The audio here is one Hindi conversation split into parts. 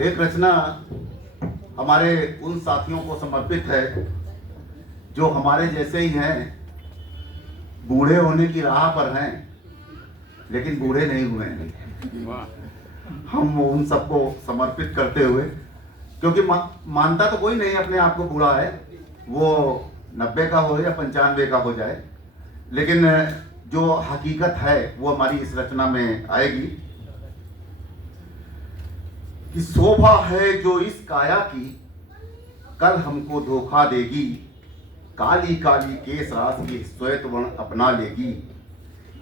एक रचना हमारे उन साथियों को समर्पित है जो हमारे जैसे ही हैं, बूढ़े होने की राह पर हैं लेकिन बूढ़े नहीं हुए हैं। हम उन सबको समर्पित करते हुए, क्योंकि मानता तो कोई नहीं अपने आप को बूढ़ा है, वो 90 का हो या 95 का हो जाए, लेकिन जो हकीकत है वो हमारी इस रचना में आएगी कि शोभा है जो इस काया की कल हमको धोखा देगी, काली काली केस रास की श्वेत वर्ण अपना लेगी,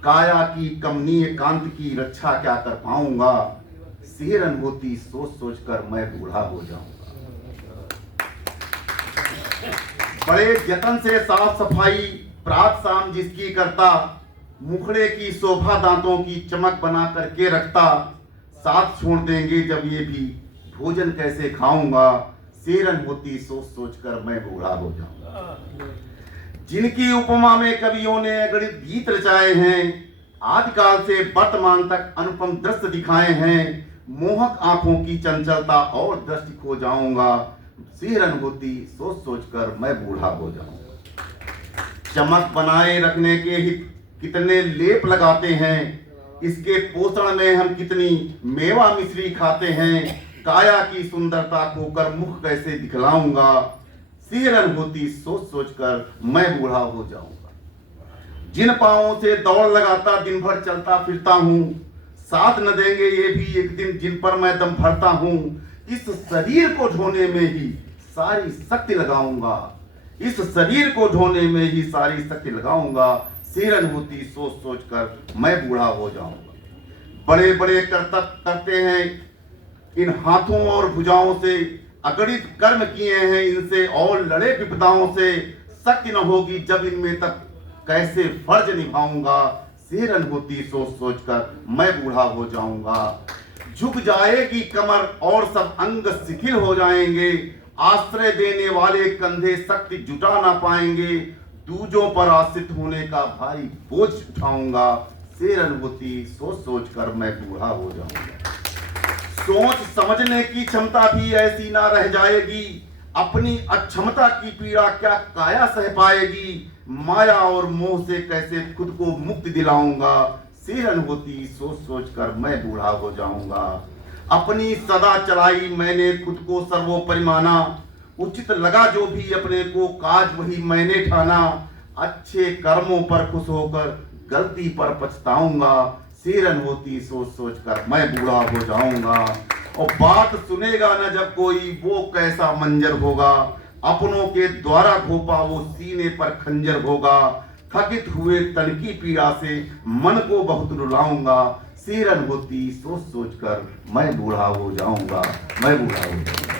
काया की कमनीय कांत की रक्षा क्या कर पाऊंगा, सिहरन होती सोच सोच कर मैं बूढ़ा हो जाऊंगा। बड़े यत्न से साफ सफाई प्रात शाम जिसकी करता, मुखड़े की शोभा दांतों की चमक बना करके रखता, साथ छोड़ देंगे जब ये भी भोजन कैसे खाऊंगा, सिहरन होती सोच सोच कर मैं बूढ़ा हो जाऊंगा। जिनकी उपमा में कवियों ने अगणित गीत रचाए हैं, आदिकाल से वर्तमान तक अनुपम दृश्य दिखाए हैं, मोहक आंखों की चंचलता और दृष्टि खो जाऊंगा, सिहरन होती सोच सोच कर मैं बूढ़ा हो जाऊंगा। चमक बनाए रखने के हित कितने लेप लगाते हैं, इसके पोषण में हम कितनी मेवा मिश्री खाते हैं, काया की सुंदरता को कर मुख कैसे दिखलाऊंगा, सिहरन होती सोच सोच कर मैं बूढ़ा हो जाऊंगा। जिन पांवों से दौड़ लगाता दिन भर चलता फिरता हूँ, साथ न देंगे ये भी एक दिन जिन पर मैं दम भरता हूँ, इस शरीर को ढोने में ही सारी शक्ति लगाऊंगा, इस शरीर को ढोने में ही सारी शक्ति लगाऊंगा, सिहरन होती सोच सोच कर मैं बूढ़ा हो जाऊंगा। बड़े बड़े कर्तव्य करते हैं इन हाथों और भुजाओं से, अगणित कर्म किए हैं इनसे और लड़े विपदाओं से, शक्ति न होगी जब इनमें तक कैसे फर्ज निभाऊंगा, सिहरन होती सोच सोच कर मैं बूढ़ा हो जाऊंगा। झुक जाएगी कमर और सब अंग शिथिल हो जाएंगे, आश्रय देने वाले कंधे शक्ति जुटा ना पाएंगे, दूजों पर आश्रित होने का भारी बोझ उठाऊंगा, सिहरन होती सोच सोच कर मैं बूढ़ा हो जाऊंगा। सोच समझने की क्षमता भी ऐसी ना रह जाएगी, अपनी अक्षमता की पीड़ा क्या काया सह पाएगी, माया और मोह से कैसे खुद को मुक्ति दिलाऊंगा, सिहरन होती सोच सोच कर मैं बूढ़ा हो जाऊंगा। अपनी सदा चलाई मैंने खुद को सर्वोपरि माना, उचित लगा जो भी अपने को काज वही मैंने ठाना, अच्छे कर्मों पर खुश होकर गलती पर पछताऊंगा, सिहरन होती सोच सोच कर मैं बूढ़ा हो जाऊंगा। और बात सुनेगा न जब कोई वो कैसा मंजर होगा, अपनों के द्वारा घोपा वो सीने पर खंजर होगा, थकित हुए तन की पीड़ा से मन को बहुत रुलाऊंगा, सिहरन होती सोच सोच कर मैं बूढ़ा हो जाऊंगा, मैं बूढ़ा हो जाऊंगा।